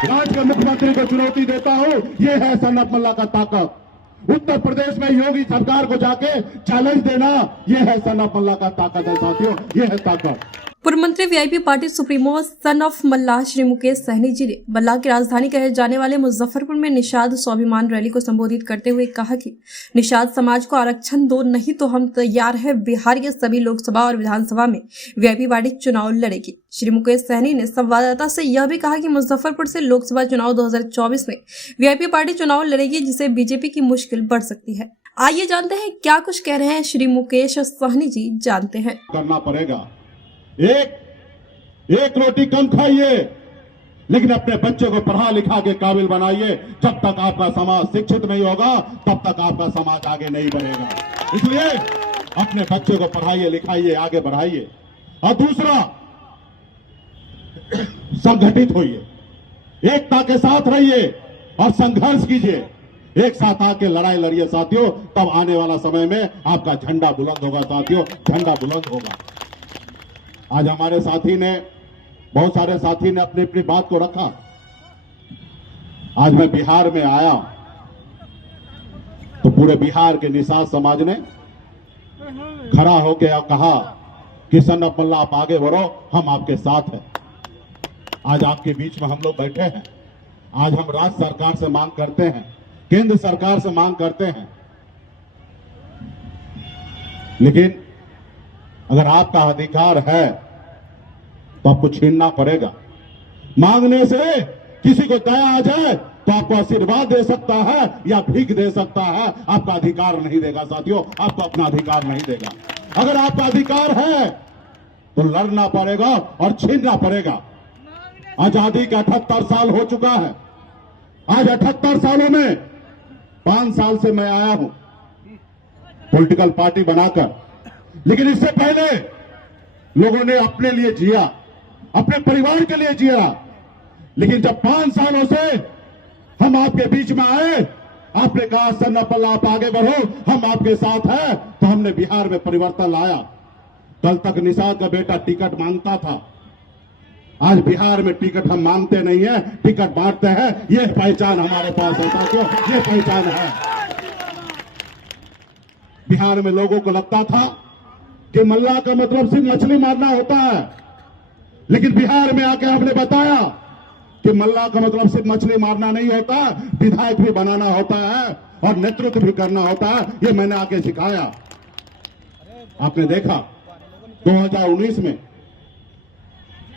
राज्य के मुख्यमंत्री को चुनौती देता हूं, ये है सन्नत मल्ला का ताकत। उत्तर प्रदेश में योगी सरकार को जाके चैलेंज देना, ये है सन्नत मल्ला का ताकत है साथियों, ये है ताकत। पूर्व मंत्री VIP party supremo son of Mallah Shri Mukesh Sahani ji ने मल्ला की राजधानी कहे जाने वाले मुजफ्फरपुर में निषाद स्वाभिमान रैली को संबोधित करते हुए कहा कि निषाद समाज को आरक्षण दो, नहीं तो हम तैयार हैं बिहार के सभी लोकसभा और विधानसभा में वीआईपी पार्टी चुनाव लड़ेगी। श्री मुकेश सहनी ने संवाददाता से यह भी कहा कि मुजफ्फरपुर से लोकसभा चुनाव 2024 में वीआईपी पार्टी चुनाव लड़ेगी, जिससे बीजेपी की मुश्किल बढ़ सकती है। आइए जानते हैं क्या कुछ कह रहे हैं श्री मुकेश सहनी जी, जानते हैं। करना पड़ेगा, एक रोटी कम खाइए, लेकिन अपने बच्चे को पढ़ा लिखा के काबिल बनाइए। जब तक आपका समाज शिक्षित नहीं होगा, तब तक आपका समाज आगे नहीं बढ़ेगा। इसलिए अपने बच्चे को पढ़ाइए, लिखाइए, आगे बढ़ाइए। और दूसरा, संगठित होइए, एकता के साथ रहिए और संघर्ष कीजिए। एक साथ आके लड़ाई लड़िए साथियों, तब आने वाला समय में आपका झंडा बुलंद होगा साथियों, झंडा बुलंद होगा। आज हमारे साथी ने, बहुत सारे साथी ने अपनी अपनी बात को रखा। आज मैं बिहार में आया तो पूरे बिहार के निषाद समाज ने खड़ा होकर कहा कि सन्नत मल्ला आप आगे बढ़ो, हम आपके साथ हैं। आज आपके बीच में हम लोग बैठे हैं। आज हम राज्य सरकार से मांग करते हैं, केंद्र सरकार से मांग करते हैं, लेकिन अगर आपका अधिकार है तो आपको छीनना पड़ेगा। मांगने से किसी को दया आ जाए तो आपको आशीर्वाद दे सकता है या भीख दे सकता है, आपका अधिकार नहीं देगा साथियों, आपको अपना अधिकार नहीं देगा। अगर आपका अधिकार है तो लड़ना पड़ेगा और छीनना पड़ेगा। आजादी का 78 साल हो चुका है। आज 78 सालों में 5 साल से मैं आया हूं पॉलिटिकल पार्टी बनाकर, लेकिन इससे पहले लोगों ने अपने लिए जिया, अपने परिवार के लिए जिया। लेकिन जब 5 सालों से हम आपके बीच में आए, आपने कहा सन्नत मल्ला आप आगे बढ़ो, हम आपके साथ हैं, तो हमने बिहार में परिवर्तन लाया। कल तक निषाद का बेटा टिकट मांगता था, आज बिहार में टिकट हम मांगते नहीं है, टिकट बांटते हैं। यह पहचान हमारे पास है साथियों, यह पहचान है। बिहार में लोगों को लगता था कि मल्ला का मतलब सिर्फ मछली मारना होता है, लेकिन बिहार में आके आपने बताया कि मल्ला का मतलब सिर्फ मछली मारना नहीं होता, विधायक भी बनाना होता है और नेतृत्व भी करना होता है। ये मैंने आके सिखाया। आपने देखा 2019 में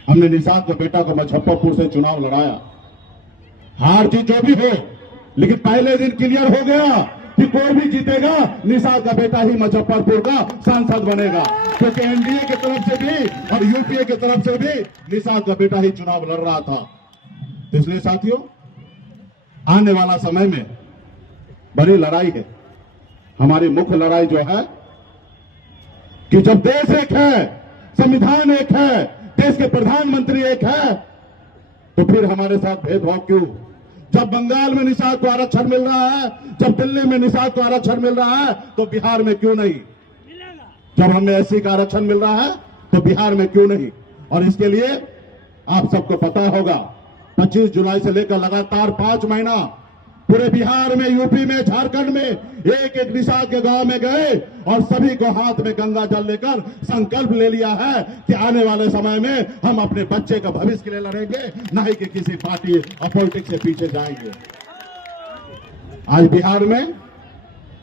हमने निषाद के बेटा को मुजफ्फरपुर से चुनाव लड़ाया। हार जीत जो भी हो, लेकिन पहले दिन क्लियर हो गया कि कोई भी जीतेगा, निषाद का बेटा ही मुजफ्फरपुर का सांसद बनेगा, क्योंकि एनडीए की तरफ से भी और यूपीए की तरफ से भी निषाद का बेटा ही चुनाव लड़ रहा था। इसलिए साथियों, आने वाला समय में बड़ी लड़ाई है। हमारी मुख्य लड़ाई जो है कि जब देश एक है, संविधान एक है, देश के प्रधानमंत्री एक है, तो फिर हमारे साथ भेदभाव क्यों? जब बंगाल में निषाद को आरक्षण मिल रहा है, जब दिल्ली में निषाद को आरक्षण मिल रहा है, तो बिहार में क्यों नहीं? जब हमें एससी का आरक्षण मिल रहा है तो बिहार में क्यों नहीं? और इसके लिए आप सबको पता होगा, 25 जुलाई से लेकर लगातार 5 महीना पूरे बिहार में, यूपी में, झारखंड में एक एक निषाद के गांव में गए और सभी को हाथ में गंगा जल लेकर संकल्प ले लिया है कि आने वाले समय में हम अपने बच्चे का भविष्य के लिए लड़ेंगे, नहीं कि किसी पार्टी और पॉलिटिक्स से पीछे जाएंगे। आज बिहार में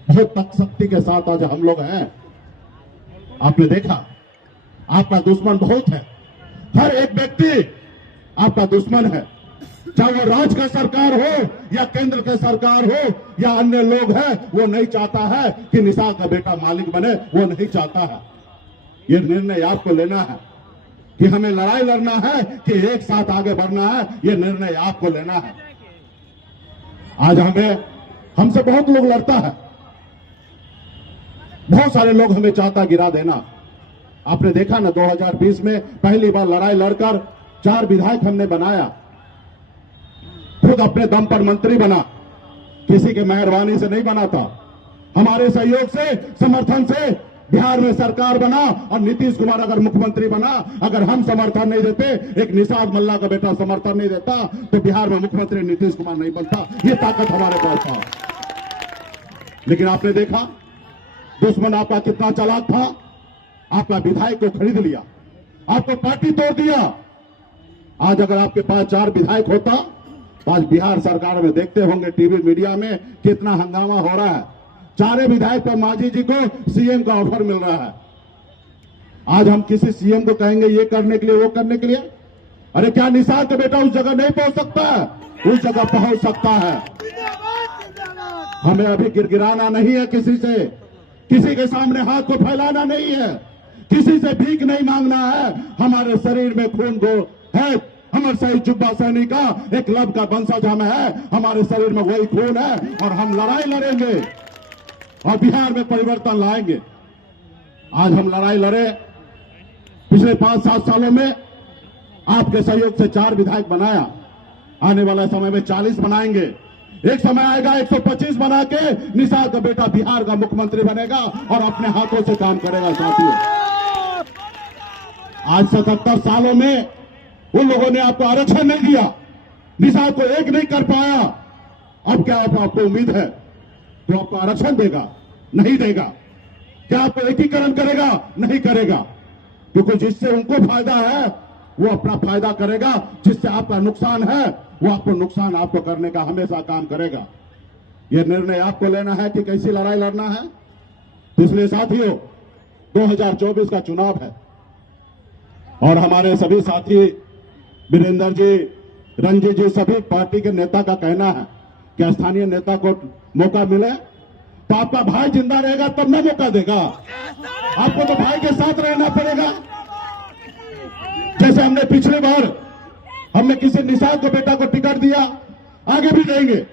बहुत तकशक्ति के साथ आज हम लोग हैं। आपने देखा, आपका दुश्मन बहुत है, हर एक व्यक्ति आपका दुश्मन है, चाहे वो राज्य का सरकार हो या केंद्र का सरकार हो या अन्य लोग हैं। वो नहीं चाहता है कि निषाद का बेटा मालिक बने, वो नहीं चाहता है। ये निर्णय आपको लेना है कि हमें लड़ाई लड़ना है कि एक साथ आगे बढ़ना है, ये निर्णय आपको लेना है। आज हमसे बहुत लोग लड़ता है, बहुत सारे लोग हमें चाहता गिरा देना। आपने देखा ना, 2020 में पहली बार लड़ाई लड़कर 4 विधायक हमने बनाया, खुद अपने दम पर मंत्री बना, किसी के मेहरबानी से नहीं बना था, हमारे सहयोग से, समर्थन से बिहार में सरकार बना और नीतीश कुमार अगर मुख्यमंत्री बना, अगर हम समर्थन नहीं देते, एक निषाद मल्ला का बेटा समर्थन नहीं देता, तो बिहार में मुख्यमंत्री नीतीश कुमार नहीं बनता। ये ताकत हमारे पास था। लेकिन आपने देखा दुश्मन आपका कितना चालाक था। आपका विधायक को खरीद लिया, आपको पार्टी तोड़ दिया। आज अगर आपके पास 4 विधायक होता तो आज बिहार सरकार में देखते होंगे टीवी मीडिया में कितना हंगामा हो रहा है। 4 विधायक पर मांझी जी को सीएम का ऑफर मिल रहा है। आज हम किसी सीएम को कहेंगे ये करने के लिए, वो करने के लिए, अरे क्या निषाद का बेटा उस जगह नहीं पहुंच सकता है? उस जगह पहुंच सकता है। हमें अभी गिड़गिड़ाना नहीं है, किसी के सामने हाथ को फैलाना नहीं है, किसी से भीख नहीं मांगना है। हमारे शरीर में खून को है, अमर शहीद जुब्बा सहनी का एक लब का वंशज हम है, हमारे शरीर में वही खून है और हम लड़ाई लड़ेंगे और बिहार में परिवर्तन लाएंगे। आज हम लड़ाई लड़े, पिछले 5-7 सालों में आपके सहयोग से 4 विधायक बनाया, आने वाले समय में 40 बनाएंगे। एक समय आएगा 125 बना के निषाद का बेटा बिहार का मुख्यमंत्री बनेगा और अपने हाथों से काम करेगा। साथियों, आज 77 सालों में उन लोगों ने आपको आरक्षण नहीं दिया, निषाद को एक नहीं कर पाया। अब क्या आपको उम्मीद है तो आपको आरक्षण देगा? नहीं देगा। क्या आपको एकीकरण करेगा? नहीं करेगा। क्योंकि जिससे उनको फायदा है वो अपना फायदा करेगा, जिससे आपका नुकसान है वो आपको नुकसान आपको करने का हमेशा काम करेगा। यह निर्णय आपको लेना है कि कैसी लड़ाई लड़ना है। तो इसलिए साथियों, 2024 का चुनाव है और हमारे सभी साथी वीरेंद्र जी, रंजीत जी, सभी पार्टी के नेता का कहना है कि स्थानीय नेता को मौका मिले तो आपका भाई जिंदा रहेगा तब न मौका देगा। आपको तो भाई के साथ रहना पड़ेगा। जैसे हमने पिछली बार हमने किसी निषाद को बेटा को टिकट दिया, आगे भी देंगे,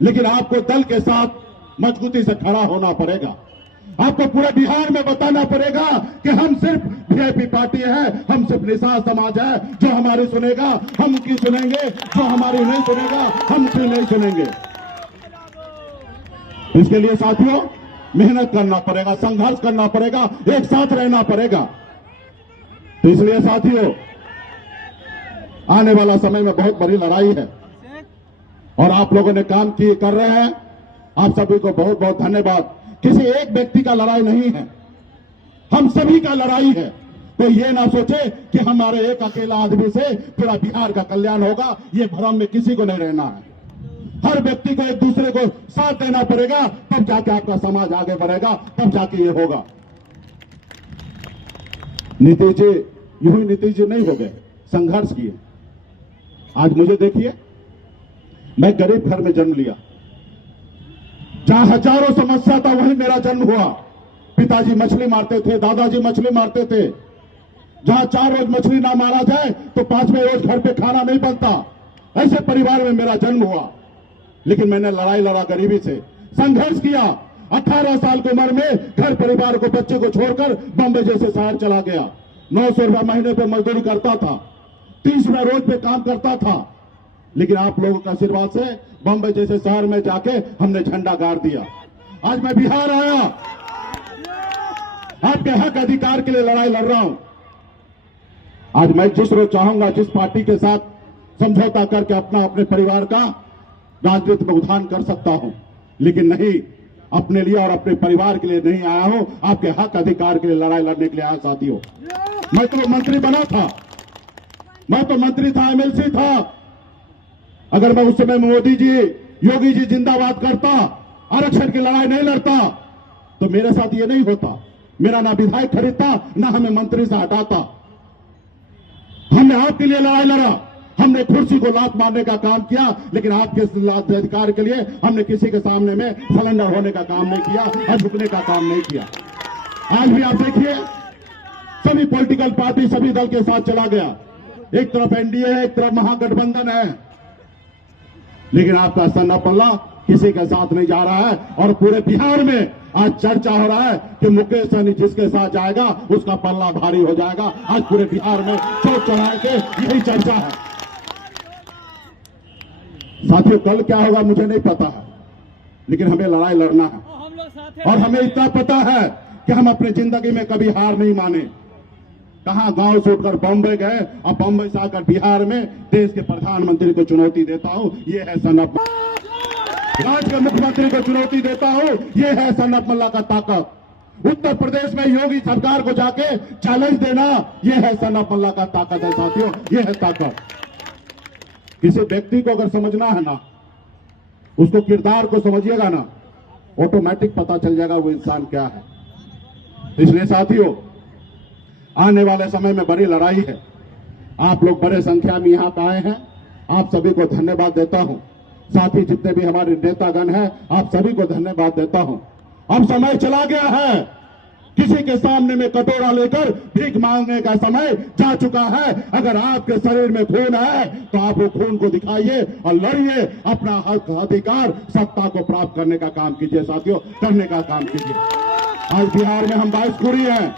लेकिन आपको दल के साथ मजबूती से खड़ा होना पड़ेगा। आपको पूरे बिहार में बताना पड़ेगा कि हम सिर्फ वीआईपी पार्टी है, हम सिर्फ निषाद समाज है। जो हमारी सुनेगा हम की सुनेंगे, जो हमारी नहीं सुनेगा हम की नहीं सुनेंगे। इसके लिए साथियों मेहनत करना पड़ेगा, संघर्ष करना पड़ेगा, एक साथ रहना पड़ेगा। तो इसलिए साथियों आने वाला समय में बहुत बड़ी लड़ाई है और आप लोगों ने काम किए कर रहे हैं। आप सभी को बहुत बहुत धन्यवाद। किसी एक व्यक्ति का लड़ाई नहीं है, हम सभी का लड़ाई है। तो ये ना सोचे कि हमारे एक अकेला आदमी से पूरा बिहार का कल्याण होगा, ये भ्रम में किसी को नहीं रहना है। हर व्यक्ति को एक दूसरे को साथ देना पड़ेगा, तब जाके आपका समाज आगे बढ़ेगा, तब जाके ये होगा। नीतीश जी यूं ही नीतीश जी नहीं हो गए, संघर्ष किए। आज मुझे देखिए, मैं गरीब घर में जन्म लिया, जहां हजारों समस्या था वहीं मेरा जन्म हुआ। पिताजी मछली मारते थे, दादाजी मछली मारते थे। जहां 4 रोज मछली ना मारा जाए तो 5वें रोज घर पे खाना नहीं बनता। ऐसे परिवार में मेरा जन्म हुआ, लेकिन मैंने लड़ाई लड़ा, गरीबी से संघर्ष किया। 18 साल की उम्र में घर परिवार को, बच्चे को छोड़कर बॉम्बे जैसे शहर चला गया। 900 रुपया महीने पे मजदूरी करता था, 30 रुपया रोज पे काम करता था। लेकिन आप लोगों के आशीर्वाद से बॉम्बे जैसे शहर में जाके हमने झंडा गाड़ दिया। आज मैं बिहार आया, आपके हक अधिकार के लिए लड़ाई लड़ रहा हूं। आज मैं जिस रोज चाहूंगा, जिस पार्टी के साथ समझौता करके अपने परिवार का राजनीति में उत्थान कर सकता हूं, लेकिन नहीं, अपने लिए और अपने परिवार के लिए नहीं आया हूं, आपके हक अधिकार के लिए लड़ाई लड़ने के लिए आया। साथियों, मैं तो मंत्री बना था, मैं तो मंत्री था, एमएलसी था। अगर मैं उस समय मोदी जी, योगी जी जिंदाबाद करता, आरक्षण की लड़ाई नहीं लड़ता, तो मेरे साथ ये नहीं होता। मेरा ना विधायक खरीदता, ना हमें मंत्री से हटाता। हमने आपके लिए लड़ाई लड़ा, हमने कुर्सी को लात मारने का काम किया, लेकिन आपके अधिकार के लिए हमने किसी के सामने में सरेंडर होने का काम नहीं किया और झुकने का काम नहीं किया। आज भी आप देखिए, सभी पॉलिटिकल पार्टी सभी दल के साथ चला गया। एक तरफ एनडीए है, एक तरफ महागठबंधन है, लेकिन आपका सन्ना पल्ला किसी के साथ नहीं जा रहा है। और पूरे बिहार में आज चर्चा हो रहा है कि मुकेश सहनी जिसके साथ जाएगा उसका पल्ला भारी हो जाएगा। आज पूरे बिहार में चौक चौराहे के यही चर्चा है। साथियों, कल क्या होगा मुझे नहीं पता है, लेकिन हमें लड़ाई लड़ना है। और हमें इतना पता है कि हम अपनी जिंदगी में कभी हार नहीं माने। कहां गांव से उठकर बॉम्बे गए और बॉम्बे से आकर बिहार में देश के प्रधानमंत्री को चुनौती देता हूं, ये है सन ऑफ राज्य के मुख्यमंत्री को चुनौती देता हूं, ये है सन ऑफ मल्ला का ताकत। उत्तर प्रदेश में योगी सरकार को जाके चैलेंज देना, ये है सन ऑफ मल्ला का ताकत है साथियों, ये है ताकत। किसी व्यक्ति को अगर समझना है ना, उसको किरदार को समझिएगा ना, ऑटोमेटिक पता चल जाएगा वो इंसान क्या है। इसलिए साथियों, आने वाले समय में बड़ी लड़ाई है। आप लोग बड़े संख्या में यहां पे आए हैं, आप सभी को धन्यवाद देता हूं। साथ ही जितने भी हमारे नेतागण हैं, आप सभी को धन्यवाद देता हूं। अब समय चला गया है, किसी के सामने में कटोरा लेकर भीख मांगने का समय जा चुका है। अगर आपके शरीर में खून है तो आप वो खून को दिखाइए और लड़िए, अपना हक अधिकार सत्ता को प्राप्त करने का काम कीजिए साथियों, करने का काम कीजिए। आज बिहार में हम 22 कुरी हैं,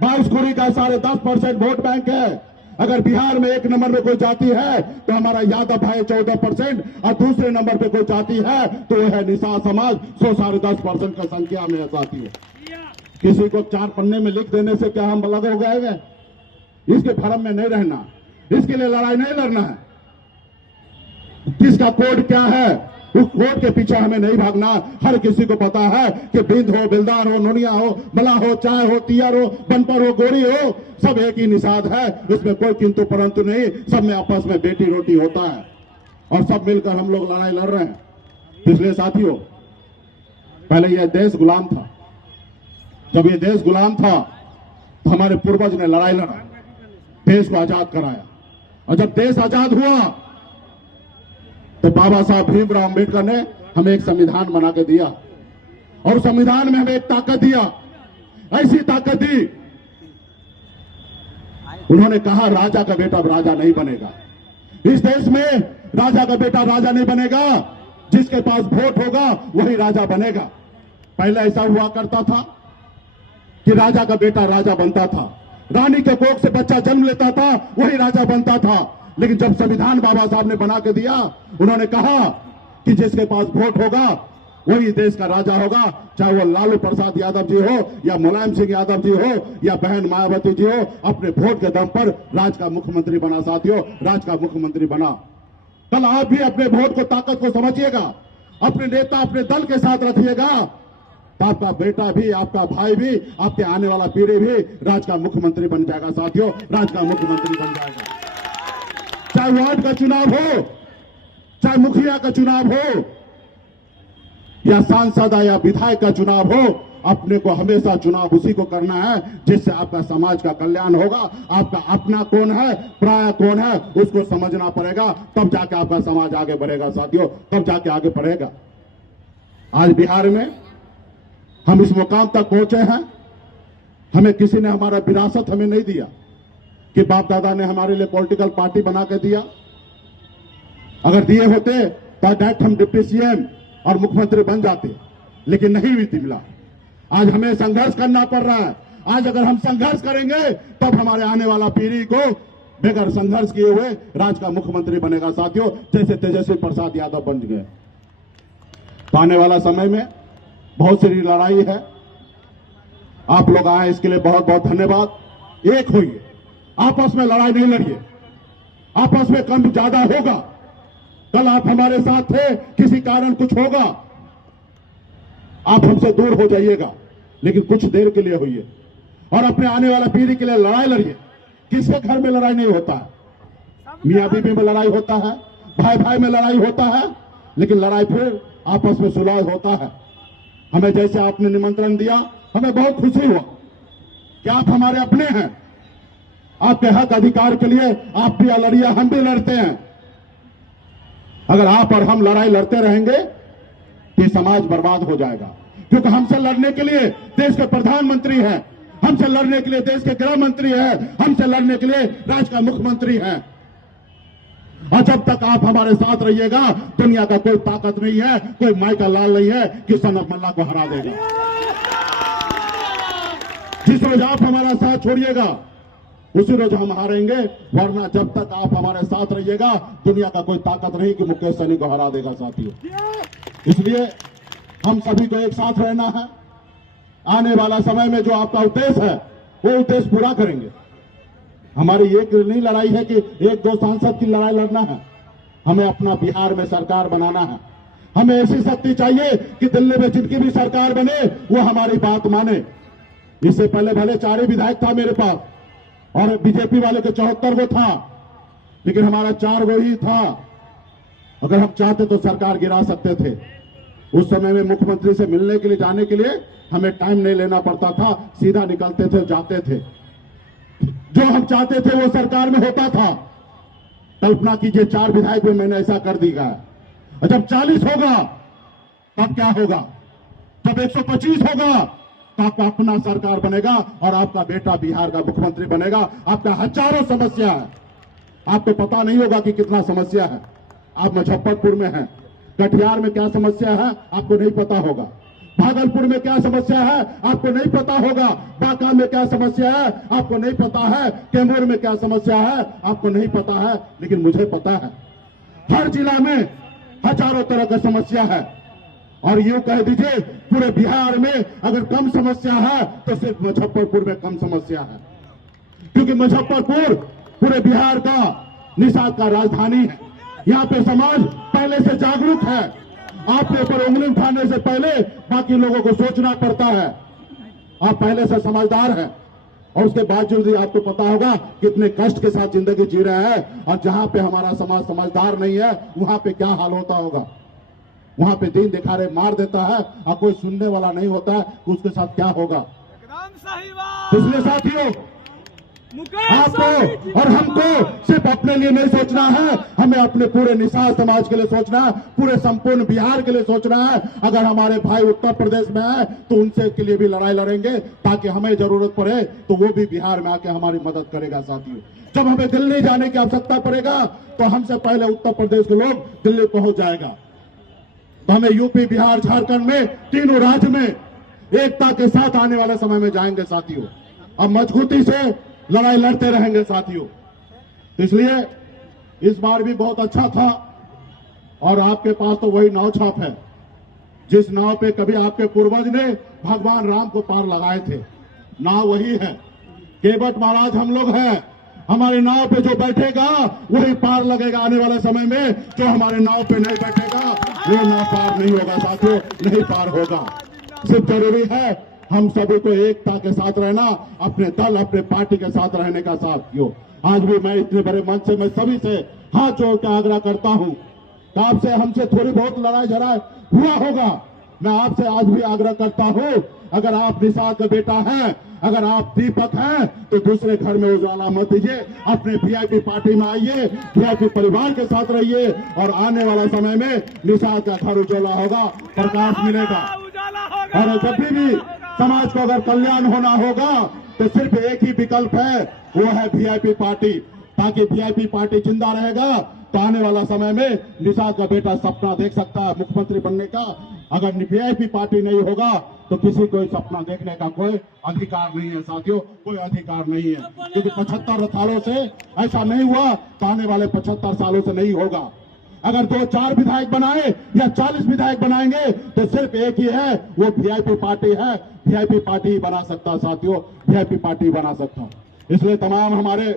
22 कुरी का 10.5% वोट बैंक है। अगर बिहार में एक नंबर में कोई जाति है तो हमारा यादव भाई 14% और दूसरे नंबर पे कोई जाति है तो वो है निषाद समाज 10-10% का संख्या में है साथियों। किसी को 4 पन्ने में लिख देने से क्या हम अलग हो गए? इसके भ्रम में नहीं रहना, इसके लिए लड़ाई नहीं लड़ना है। किसका कोड क्या है उस कोड के पीछे हमें नहीं भागना। हर किसी को पता है कि बिंद हो, बिलदार हो, नोनिया हो, मला हो, चाय हो, तियर हो, बनपर हो, गोरी हो, सब एक ही निषाद है। इसमें कोई किंतु परंतु नहीं, सब में आपस में बेटी रोटी होता है और सब मिलकर हम लोग लड़ाई लड़ रहे हैं। इसलिए साथियों, पहले यह देश गुलाम था। जब ये देश गुलाम था तो हमारे पूर्वज ने लड़ाई लड़ा, देश को आजाद कराया। और जब देश आजाद हुआ तो बाबा साहब भीमराव अंबेडकर ने हमें एक संविधान बना के दिया और संविधान में हमें एक ताकत दिया, ऐसी ताकत दी। उन्होंने कहा राजा का बेटा राजा नहीं बनेगा, इस देश में राजा का बेटा राजा नहीं बनेगा, जिसके पास वोट होगा वही राजा बनेगा। पहले ऐसा हुआ करता था कि राजा का बेटा राजा बनता था, रानी के कोख से बच्चा जन्म लेता था, वही राजा बनता था। लेकिन जब संविधान बाबा साहब ने बना के दिया, उन्होंने कहा कि जिसके पास वोट होगा वही देश का राजा होगा, चाहे वो लालू प्रसाद यादव जी हो या मुलायम सिंह यादव जी हो या बहन मायावती जी हो, अपने वोट के दम पर राज का मुख्यमंत्री बना साथियों, राज का मुख्यमंत्री बना। कल आप भी अपने वोट को ताकत को समझिएगा, अपने नेता अपने दल के साथ रखिएगा, तो आपका बेटा भी, आपका भाई भी, आपके आने वाला पीढ़ी भी राज का मुख्यमंत्री बन जाएगा साथियों, राज का मुख्यमंत्री बन जाएगा। चाहे वार्ड का चुनाव हो, चाहे मुखिया का चुनाव हो या सांसद या विधायक का चुनाव हो, अपने को हमेशा चुनाव उसी को करना है जिससे आपका समाज का कल्याण होगा। आपका अपना कौन है, पराया कौन है, उसको समझना पड़ेगा, तब जाके आपका समाज आगे बढ़ेगा साथियों, तब जाके आगे बढ़ेगा। आज बिहार में हम इस मुकाम तक पहुंचे हैं, हमें किसी ने हमारा विरासत हमें नहीं दिया कि बाप दादा ने हमारे लिए पॉलिटिकल पार्टी बना के दिया। अगर दिए होते तो डायरेक्ट हम डिप्टी सीएम और मुख्यमंत्री बन जाते, लेकिन नहीं भी मिला। आज हमें संघर्ष करना पड़ रहा है। आज अगर हम संघर्ष करेंगे तब हमारे आने वाला पीढ़ी को बगैर संघर्ष किए हुए राज का मुख्यमंत्री बनेगा साथियों, जैसे तेजस्वी प्रसाद यादव बन गए। तो आने वाला समय में बहुत सी लड़ाई है, आप लोग आए इसके लिए बहुत बहुत धन्यवाद। एक होइए, आपस में लड़ाई नहीं लड़िए, आपस में कम ज्यादा होगा। कल आप हमारे साथ थे, किसी कारण कुछ होगा, आप हमसे दूर हो जाइएगा, लेकिन कुछ देर के लिए होइए और अपने आने वाला पीढ़ी के लिए लड़ाई लड़िए। किसके घर में लड़ाई नहीं होता है, मियां बीवी में लड़ाई होता है, भाई भाई में लड़ाई होता है, लेकिन लड़ाई फिर आपस में सुलह होता है। हमें जैसे आपने निमंत्रण दिया, हमें बहुत खुशी हुआ कि आप हमारे अपने हैं। आपके हक अधिकार के लिए आप भी लड़िए, हम भी लड़ते हैं। अगर आप और हम लड़ाई लड़ते रहेंगे तो समाज बर्बाद हो जाएगा, क्योंकि हमसे लड़ने के लिए देश के प्रधानमंत्री हैं, हमसे लड़ने के लिए देश के गृह मंत्री हैं, हमसे लड़ने के लिए राज्य का मुख्यमंत्री हैं। और जब तक आप हमारे साथ रहिएगा, दुनिया का कोई ताकत नहीं है, कोई माई का लाल नहीं है कि सन ऑफ मल्ला को हरा देगा। जिस रोज आप हमारा साथ छोड़िएगा उसी रोज हम हारेंगे, वरना जब तक आप हमारे साथ रहिएगा दुनिया का कोई ताकत नहीं कि मुकेश सहनी को हरा देगा साथियों। इसलिए हम सभी को एक साथ रहना है, आने वाला समय में जो आपका उद्देश्य है वो उद्देश्य पूरा करेंगे। हमारी एक नहीं लड़ाई है कि एक दो सांसद की लड़ाई लड़ना है, हमें अपना बिहार में सरकार बनाना है। हमें ऐसी शक्ति चाहिए कि दिल्ली में जिनकी भी सरकार बने वो हमारी बात माने। इससे पहले भले 4 ही विधायक था मेरे पास और बीजेपी वाले के 74 गो था, लेकिन हमारा 4 गो ही था। अगर हम चाहते तो सरकार गिरा सकते थे। उस समय में मुख्यमंत्री से मिलने के लिए जाने के लिए हमें टाइम नहीं लेना पड़ता था, सीधा निकलते थे, जाते थे। जो हम चाहते थे वो सरकार में होता था। कल्पना कीजिए 4 विधायक में मैंने ऐसा कर दिया है। और जब 40 होगा तब क्या होगा? जब 125 होगा तो आपका अपना सरकार बनेगा और आपका बेटा बिहार का मुख्यमंत्री बनेगा। आपका हजारों समस्या है, आपको पता नहीं होगा कि कितना समस्या है। आप मुजफ्फरपुर में हैं, कटिहार में क्या समस्या है आपको नहीं पता होगा, भागलपुर में क्या समस्या है आपको नहीं पता होगा, बांका में क्या समस्या है आपको नहीं पता है, कैमूर में क्या समस्या है आपको नहीं पता है, लेकिन मुझे पता है। हर जिला में हजारों तरह की समस्या है। और यूं कह दीजिए पूरे बिहार में अगर कम समस्या है तो सिर्फ मुजफ्फरपुर में कम समस्या है, क्योंकि मुजफ्फरपुर पूरे बिहार का निषाद का राजधानी है। यहाँ पे समाज पहले से जागरूक है। आपके ऊपर उंगली उठाने से पहले बाकी लोगों को सोचना पड़ता है। आप पहले से समझदार हैं और उसके बावजूद भी आपको पता होगा कितने कष्ट के साथ जिंदगी जी रहे हैं। और जहां पे हमारा समाज समझदार नहीं है वहां पे क्या हाल होता होगा। वहां पे दिन दिखारे मार देता है और कोई सुनने वाला नहीं होता है, तो उसके साथ क्या होगा। एकदम सही बात। इसलिए साथियों आपको और हमको सिर्फ अपने लिए नहीं सोचना है, हमें अपने पूरे निषाद समाज के लिए सोचना है, पूरे संपूर्ण बिहार के लिए सोचना है। अगर हमारे भाई उत्तर प्रदेश में है तो उनसे के लिए भी लड़ाई लड़ेंगे, ताकि हमें जरूरत पड़े तो वो भी बिहार में आके हमारी मदद करेगा। साथियों जब हमें दिल्ली जाने की आवश्यकता पड़ेगा तो हमसे पहले उत्तर प्रदेश के लोग दिल्ली पहुंच जाएगा। तो हमें यूपी, बिहार, झारखंड में तीनों राज्य में एकता के साथ आने वाले समय में जाएंगे साथियों, और मजबूती से लड़ाई लड़ते रहेंगे साथियों। तो इसलिए इस बार भी बहुत अच्छा था। और आपके पास तो वही नाव छाप है जिस नाव पे कभी आपके पूर्वज ने भगवान राम को पार लगाए थे। नाव वही है, केवट महाराज हम लोग हैं। हमारे नाव पे जो बैठेगा वही पार लगेगा आने वाले समय में। जो हमारे नाव पे नहीं बैठेगा वो नाव पार नहीं होगा साथियों, नहीं पार होगा। सिर्फ जरूरी है हम सभी को एकता के साथ रहना, अपने दल, अपने पार्टी के साथ रहने का साथियों। आज भी मैं इतने बड़े मंच से मैं सभी से हाथ जोड़ के आग्रह करता हूं कि आपसे हमसे थोड़ी बहुत लड़ाई झड़ाई हुआ होगा। मैं आपसे आज भी आग्रह करता हूं, अगर आप निषाद का बेटा हैं, अगर आप दीपक हैं, तो दूसरे घर में उजाला मत दीजिए। अपने वीआईपी पार्टी में आइए, वीआईपी परिवार के साथ रहिए और आने वाला समय में निषाद का घर उजाला होगा, प्रकाश मिलेगा। और जब भी समाज को अगर कल्याण होना होगा तो सिर्फ एक ही विकल्प है, वो है वीआईपी पार्टी। ताकि वीआईपी पार्टी जिंदा रहेगा तो आने वाला समय में निषाद का बेटा सपना देख सकता है मुख्यमंत्री बनने का। अगर वीआईपी पार्टी नहीं होगा तो किसी को सपना देखने का कोई अधिकार नहीं है साथियों, कोई अधिकार नहीं है। क्योंकि 75 सालों से ऐसा नहीं हुआ तो आने वाले 75 सालों से नहीं होगा। अगर 2-4 विधायक बनाए या 40 विधायक बनाएंगे तो सिर्फ एक ही है, वो वीआईपी पार्टी है। वीआईपी पार्टी ही बना सकता साथियों, वीआईपी पार्टी बना सकता। इसलिए तमाम हमारे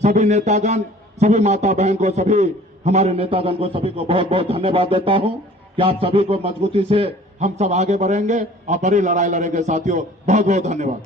सभी नेतागण, सभी माता बहन को, सभी हमारे नेतागण को, सभी को बहुत बहुत धन्यवाद देता हूं कि आप सभी को मजबूती से हम सब आगे बढ़ेंगे और बड़ी लड़ाई लड़ेंगे साथियों। बहुत बहुत धन्यवाद।